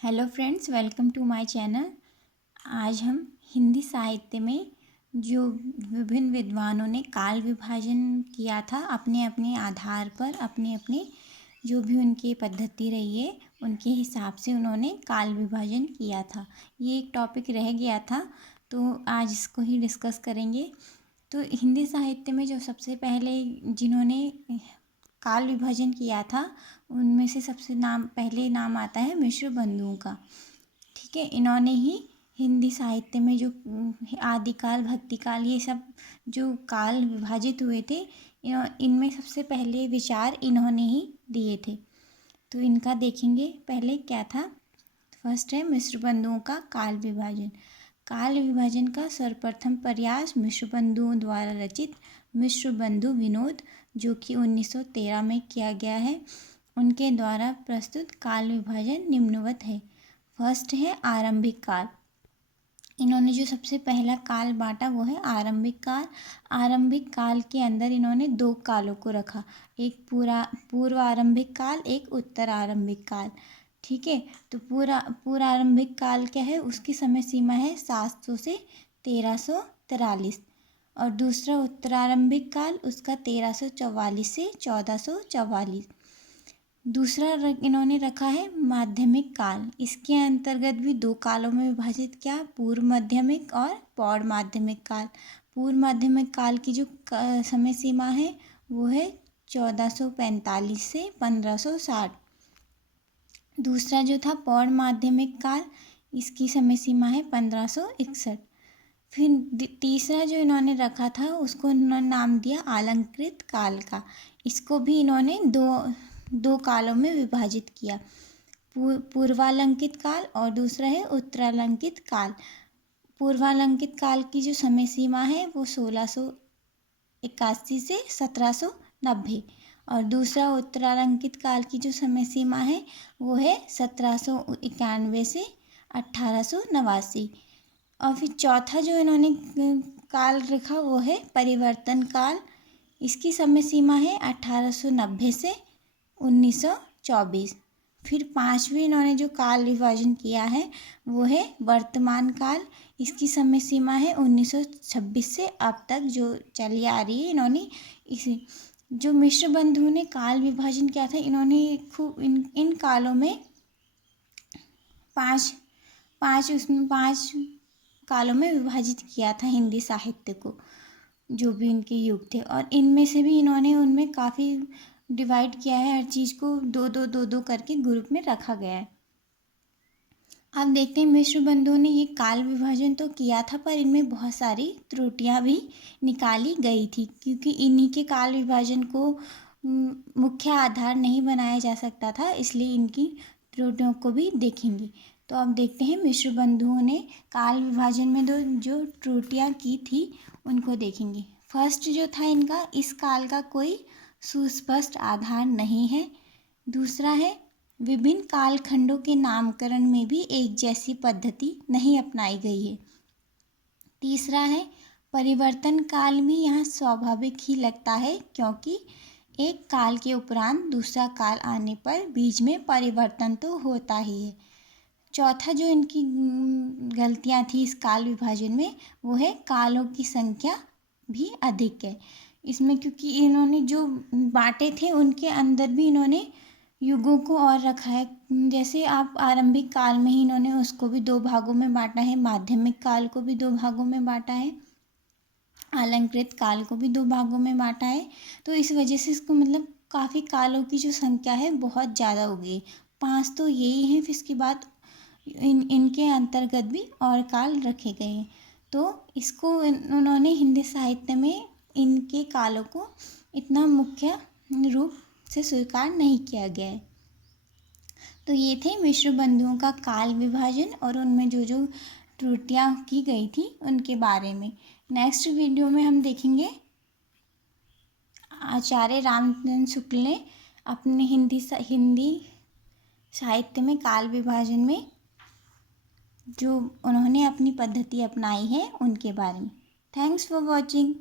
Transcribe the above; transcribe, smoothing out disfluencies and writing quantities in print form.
Hello friends, welcome to my channel. आज हम हिंदी साहित्य में जो विभिन्न विद्वानों ने काल विभाजन किया था अपने अपने आधार पर, अपने अपने जो भी उनकी पद्धति रही है उनके हिसाब से उन्होंने काल विभाजन किया था। ये एक टॉपिक रह गया था तो आज इसको ही डिस्कस करेंगे। तो हिंदी साहित्य में जो सबसे पहले जिन्होंने काल विभाजन किया था उनमें से सबसे पहले नाम आता है मिश्र बंधुओं का। ठीक है, इन्होंने ही हिंदी साहित्य में जो आदिकाल, भक्तिकाल, ये सब जो काल विभाजित हुए थे इनमें सबसे पहले विचार इन्होंने ही दिए थे। तो इनका देखेंगे पहले क्या था। फर्स्ट है मिश्र बंधुओं का काल विभाजन। काल विभाजन का सर्वप्रथम प्रयास मिश्र बंधुओं द्वारा रचित मिश्र बंधु विनोद, जो कि 1913 में किया गया है, उनके द्वारा प्रस्तुत काल विभाजन निम्नवत है। फर्स्ट है आरंभिक काल। इन्होंने जो सबसे पहला काल बांटा वो है आरंभिक काल। आरंभिक काल के अंदर इन्होंने दो कालों को रखा, एक पूर्व आरंभिक काल, एक उत्तर आरंभिक काल। ठीक है, तो पूरा आरंभिक काल क्या है, उसकी समय सीमा है 700 से 1343, और दूसरा उत्तरारंभिक काल उसका 1344 से 1444। दूसरा इन्होंने रखा है माध्यमिक काल। इसके अंतर्गत भी दो कालों में विभाजित किया, पूर्व माध्यमिक और प्रौढ़ माध्यमिक काल। पूर्व माध्यमिक काल की जो समय सीमा है वो है 1445 से 1560। दूसरा जो था प्रौढ़ माध्यमिक काल, इसकी समय सीमा है 1561। फिर तीसरा जो इन्होंने रखा था उसको इन्होंने नाम दिया अलंकृत काल का। इसको भी इन्होंने दो कालों में विभाजित किया, पूर्वालंकित काल और दूसरा है उत्तरालंकित काल। पूर्वालंकित काल की जो समय सीमा है वो 1681 से 1790, और दूसरा उत्तरालंकित काल की जो समय सीमा है वो है 1791 से 1889। और फिर चौथा जो इन्होंने काल रखा वो है परिवर्तन काल। इसकी समय सीमा है 1890 से 1924। फिर पांचवी इन्होंने जो काल विभाजन किया है वो है वर्तमान काल। इसकी समय सीमा है 1926 से अब तक जो चली आ रही है। इन्होंने इसी जो मिश्र बंधुओं ने काल विभाजन किया था, इन्होंने खूब इन कालों में पांच कालों में विभाजित किया था हिंदी साहित्य को, जो भी इनके युग थे, और इनमें से भी इन्होंने उनमें काफ़ी डिवाइड किया है, हर चीज़ को दो करके ग्रुप में रखा गया है। अब देखते हैं मिश्र बंधुओं ने ये काल विभाजन तो किया था पर इनमें बहुत सारी त्रुटियां भी निकाली गई थी, क्योंकि इन्हीं के काल विभाजन को मुख्य आधार नहीं बनाया जा सकता था, इसलिए इनकी त्रुटियों को भी देखेंगे। तो अब देखते हैं मिश्र बंधुओं ने काल विभाजन में जो त्रुटियां की थी उनको देखेंगे। फर्स्ट जो था इनका, इस काल का कोई सुस्पष्ट आधार नहीं है। दूसरा है विभिन्न कालखंडों के नामकरण में भी एक जैसी पद्धति नहीं अपनाई गई है। तीसरा है परिवर्तन काल भी यहाँ स्वाभाविक ही लगता है, क्योंकि एक काल के उपरांत दूसरा काल आने पर बीच में परिवर्तन तो होता ही है। चौथा जो इनकी गलतियाँ थी इस काल विभाजन में वो है कालों की संख्या भी अधिक है इसमें, क्योंकि इन्होंने जो बांटे थे उनके अंदर भी इन्होंने युगों को और रखा है। जैसे आप आरंभिक काल में ही इन्होंने उसको भी दो भागों में बांटा है, माध्यमिक काल को भी दो भागों में बांटा है, अलंकृत काल को भी दो भागों में बांटा है। तो इस वजह से इसको मतलब काफ़ी कालों की जो संख्या है बहुत ज़्यादा हो गई। 5 तो यही हैं, फिर इसके बाद इनके अंतर्गत भी और काल रखे गए हैं। तो इसको उन्होंने हिंदी साहित्य में इनके कालों को इतना मुख्य रूप से स्वीकार नहीं किया गया है। तो ये थे मिश्र बंधुओं का काल विभाजन और उनमें जो जो त्रुटियां की गई थी उनके बारे में। नेक्स्ट वीडियो में हम देखेंगे आचार्य रामचंद्र शुक्ल ने अपने हिंदी साहित्य में काल विभाजन में जो उन्होंने अपनी पद्धति अपनाई है उनके बारे में। Thanks for watching.